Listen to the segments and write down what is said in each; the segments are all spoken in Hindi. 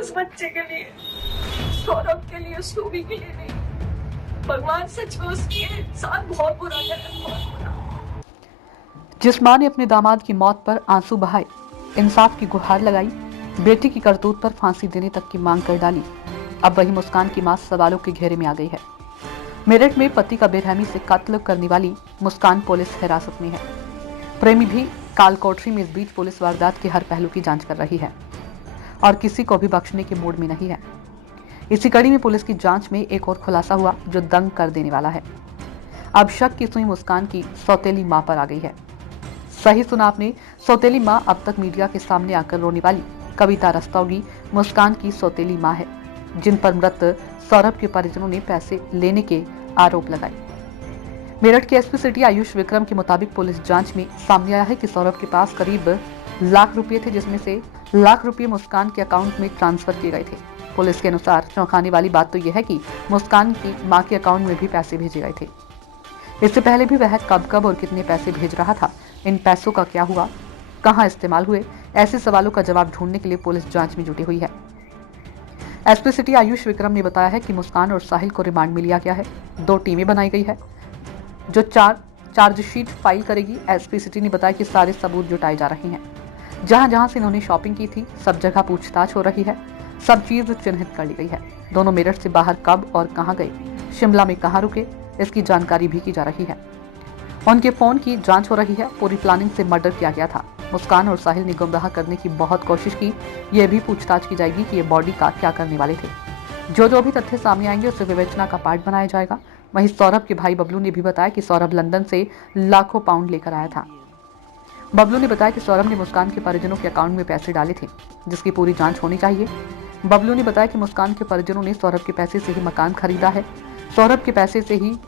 उस बच्चे के लिए, सौरभ के लिए, सूबी के लिए नहीं। भगवान सच में उसके साथ बहुत बुरा करे, बहुत बुरा। जिस मां ने अपने दामाद की मौत पर आंसू बहाए, इंसाफ की गुहार लगाई, बेटी की करतूत पर फांसी देने तक की मांग कर डाली, अब वही मुस्कान की मां सवालों के घेरे में आ गई है। मेरठ में पति का बेरहमी से कत्ल करने वाली मुस्कान पुलिस हिरासत में है। प्रेमी भी कालकोठरी में। इस बीच पुलिस वारदात के हर पहलू की जांच कर रही है और किसी को भी बख्शने के मूड में नहीं है। इसी कड़ी में पुलिस की जांच में एक और खुलासा हुआ जो दंग कर देने वाला है। अब शक की सुई मुस्कान की सौतेली मां पर आ गई है। सही सुना आपने, सौतेली मां अब तक मीडिया के सामने आकर रोने वाली कविता रस्तौगी मुस्कान की सौतेली मां है, जिन पर मृत सौरभ के परिजनों ने पैसे लेने के आरोप लगाए। मेरठ के एसपी सिटी आयुष विक्रम के मुताबिक पुलिस जांच में सामने आया है कि सौरभ के पास करीब लाख रुपए थे, जिसमें से लाख रुपए मुस्कान के अकाउंट में ट्रांसफर किए गए थे। पुलिस के अनुसार चौंकाने वाली बात तो यह है कि मुस्कान की मां के अकाउंट में भी पैसे भेजे गए थे। इससे पहले भी वह कब और कितने पैसे भेज रहा था, इन पैसों का क्या हुआ, कहां इस्तेमाल हुए, ऐसे सवालों का जवाब ढूंढने के लिए पुलिस जांच में जुटी हुई है। एसपी सिटी आयुष विक्रम ने बताया है कि मुस्कान और साहिल को रिमांड में लिया गया है। 2 टीमें बनाई गई है जो चार्जशीट फाइल करेगी। एसपी सिटी ने बताया कि सारे सबूत जुटाए जा रहे हैं। जहां जहां से इन्होंने शॉपिंग की थी, सब जगह पूछताछ हो रही है, सब चीज चिन्हित कर ली गई है। दोनों मेरठ से बाहर कब और कहां गए, शिमला में कहां रुके, इसकी जानकारी भी की जा रही है। उनके फोन की जांच हो रही है। पूरी प्लानिंग से मर्डर किया गया था। मुस्कान और साहिल ने गुमराह करने की बहुत कोशिश की। यह भी पूछताछ की जाएगी कि ये बॉडी का क्या करने वाले थे। जो भी तथ्य सामने आएंगे उसे विवेचना का पार्ट बनाया जाएगा। वहीं सौरभ के भाई बबलू ने भी बताया कि सौरभ लंदन से लाखों पाउंड लेकर आया था। बबलू ने बताया कि सौरभ ने मुस्कान के परिजनों के अकाउंट में पैसे डाले थे, जिसकी पूरी जांच होनी चाहिए। बबलू ने बताया कि मुस्कान के परिजनों ने सौरभ के पैसे से ही मकान खरीदा है, सौरभ के पैसे से ही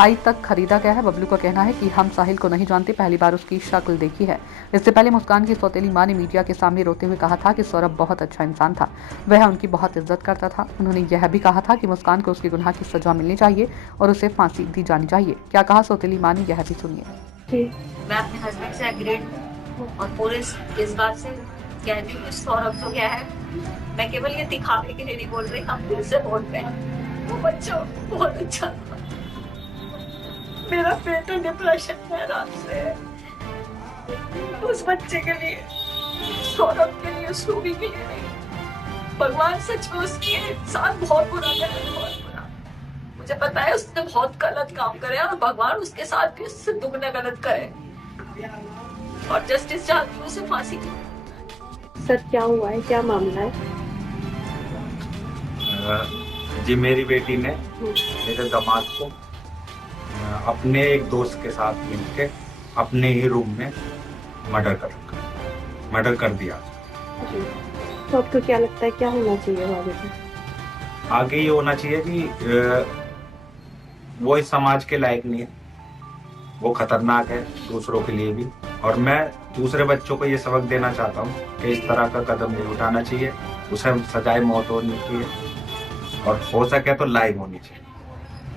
आई तक खरीदा गया है। बबलू का कहना है कि हम साहिल को नहीं जानते, पहली बार उसकी शक्ल देखी है। इससे पहले मुस्कान की सौतेली मां ने मीडिया के सामने रोते हुए कहा था कि सौरभ बहुत अच्छा इंसान था, वह उनकी बहुत इज्जत करता था। उन्होंने यह भी कहा था कि मुस्कान को उसके गुनाह की सजा मिलनी चाहिए और उसे फांसी दी जानी चाहिए। क्या कहा सौतेली मां ने, यह भी सुनिए। मैं अपने हस्बैंड से एग्रीड हूँ और पुलिस इस बात से कहती हूँ कि सौरभ जो गया है, मैं केवल ये दिखावे के लिए नहीं बोल रही, हम दिल से बोल रहे हैं। वो बच्चा बहुत अच्छा था। मेरा बेटा डिप्रेशन में रात से, उस बच्चे के लिए, सौरभ के लिए, सूबी के लिए नहीं। भगवान सच में उसके साथ बहुत बुरा करे, बहुत बुरा। मुझे पता है उसने बहुत गलत काम करे और भगवान उसके साथ भी उससे दुगना गलत करे और जस्टिस चाहती हूँ उसे फांसी की। सर क्या हुआ है, क्या मामला है? जी मेरी बेटी ने मेरे दामाद को अपने एक दोस्त के साथ मिलकर अपने ही रूम में मर्डर कर दिया। जी। तो आपको क्या लगता है क्या होना चाहिए आगे में? आगे ये होना चाहिए कि वो इस समाज के लायक नहीं है, वो खतरनाक है दूसरों के लिए भी। और मैं दूसरे बच्चों को ये सबक देना चाहता हूँ कि इस तरह का कदम नहीं उठाना चाहिए, उसे सजाए मौत होनी चाहिए और हो सके तो लाइव होनी चाहिए।